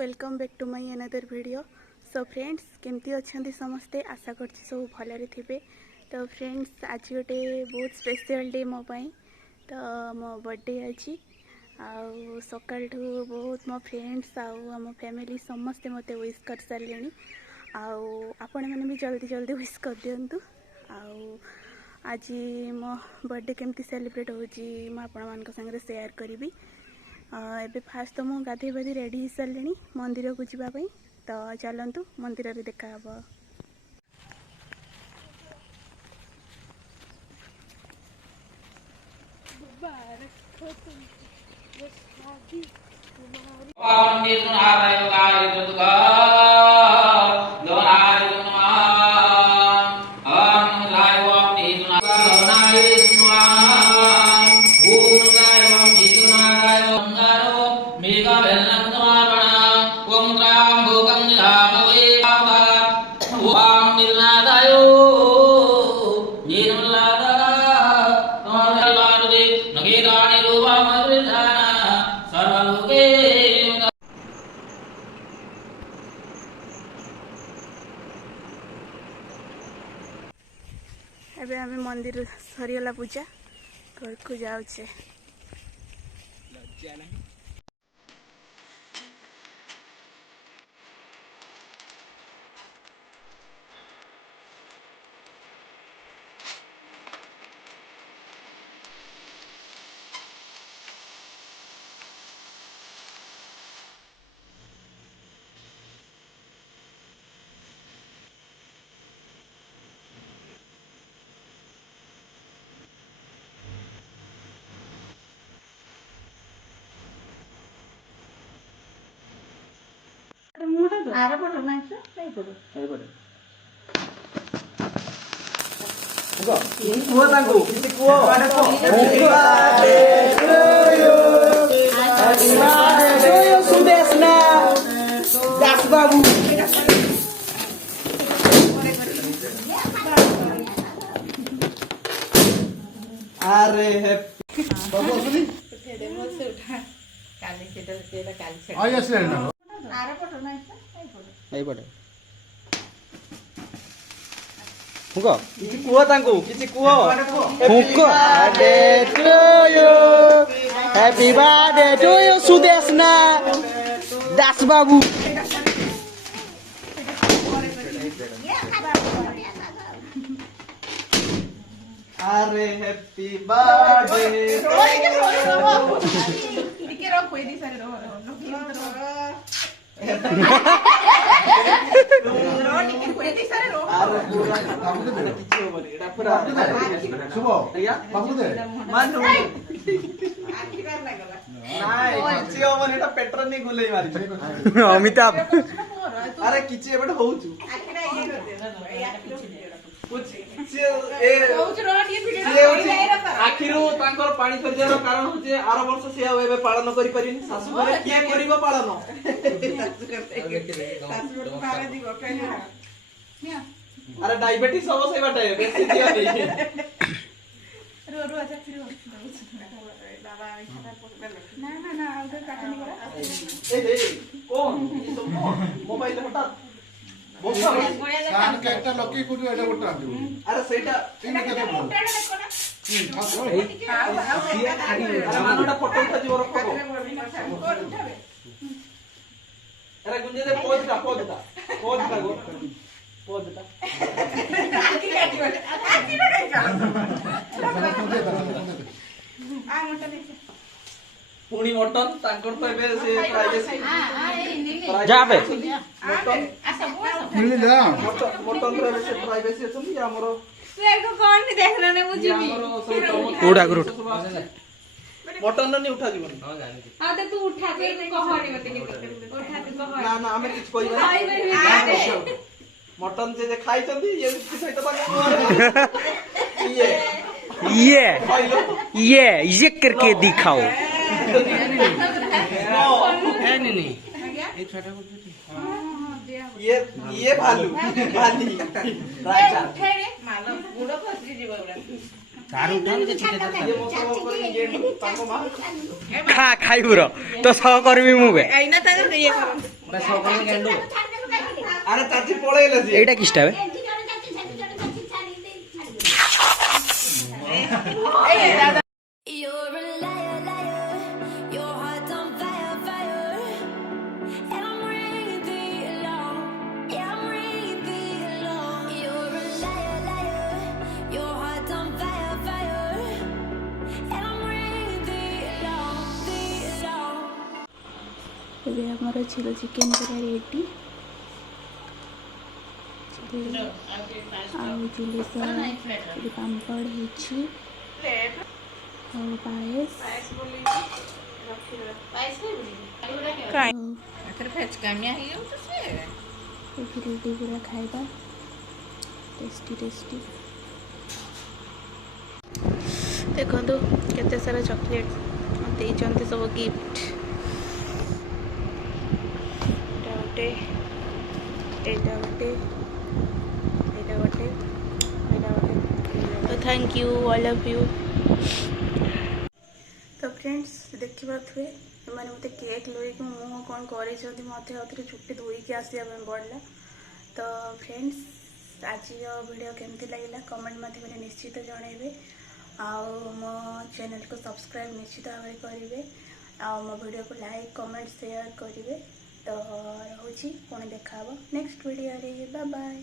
Welcome back to my another video. So friends केमती अच्छा समस्ते आशा कर सब भलरे थे। तो फ्रेंड्स आज गोटे बहुत स्पेशल डे मो पाई। तो मो बर्थडे अच्छी सकाल बहुत मो फ्रेंड्स आम फैमिली समस्ते मत विश कर सारे। आपण मैंने भी जल्दी जल्दी विश कर दिंतु। आज मो बर्थडे केमती सेलिब्रेट होपण सागर सेयार करी। एबे फास्ट तो मुझे गाधे बाधे रेडी हो सारे मंदिर को जावाई। तो चलतु मंदिर में देखा एबे आम मंदिर सरीगला पूजा घर को जाऊे। Happy birthday to you, Sudesna Das Babu. Are happy birthday. Amitabh अरे किसी आखिर पानी खर्चार कारण हूँ आर वर्ष से पालन कर शाशु घरे किए कर पालन अरे डायबिटीज हम से बाटे बेसी दिया मोबाइल हटात अरे सेटा फोटो उठा जीव रख अरे गुंजे दे पोजटा पोजटा पोजटा गो पोजटा पुणी मटन तांकर तो एबे से प्राइवेसी जाबे मटन मिलिला मटन रे से प्राइवेसी अछि हमरो से को कोन नि देखना ने मुझे भी उड़ा गुरु मटन नहीं उठा जीवन हां जानि हां तो तू उठा के कहनी मते के उठा के कह ना ना हमें कुछ कोई मटन जे खाई चंदी ये किसे तो ये करके दिखाओ नहीं ये भालू भाली राजा मानो गुडो फसरी जीव तार उठान के खा खाइबुरो तो सहकर्मी मुबे आइना तार ये আরে চাচি পড়াইলে যে এইটা কিসটা বে You're a liar, liar. Your heart's on fire, fire. And I'm ringing the alarm. Yeah, I'm ringing the alarm. You're a liar, liar. Your heart's on fire, fire. And I'm ringing the alarm, the alarm. ଏବେ ଆମର chilli chicken ପୁରା ready ଆଉ chilli sauce chilli ପାମ୍ପଡ଼ ହେଇଛି ଆଉ ପାଏସ୍ ready ପୁରା ଖାଇବା tasty tasty ଦେଖନ୍ତୁ କେତେ ସାରା ଚକୋଲେଟ୍ ଦେଇଛନ୍ତି ସବୁ ଗିଫ୍ଟ ଏଇଟା ଗୋଟେ तो thank you all of you तो फ्रेंड्स देखिपे मैंने मत केक लगे मुँह कौन कर मत चुट्टी धोईकी आसा पड़ा तो फ्रेंड्स आज वीडियो केमती लगे कमेंट माध्यम निश्चित जनइबे आउ मो चैनल को सब्सक्राइब निश्चित भाव करेंगे आउ मो वीडियो को लाइक कमेंट शेयर करेंगे तो रोची पुणी देखा नेक्स्ट वीडियो रे बाय बाय।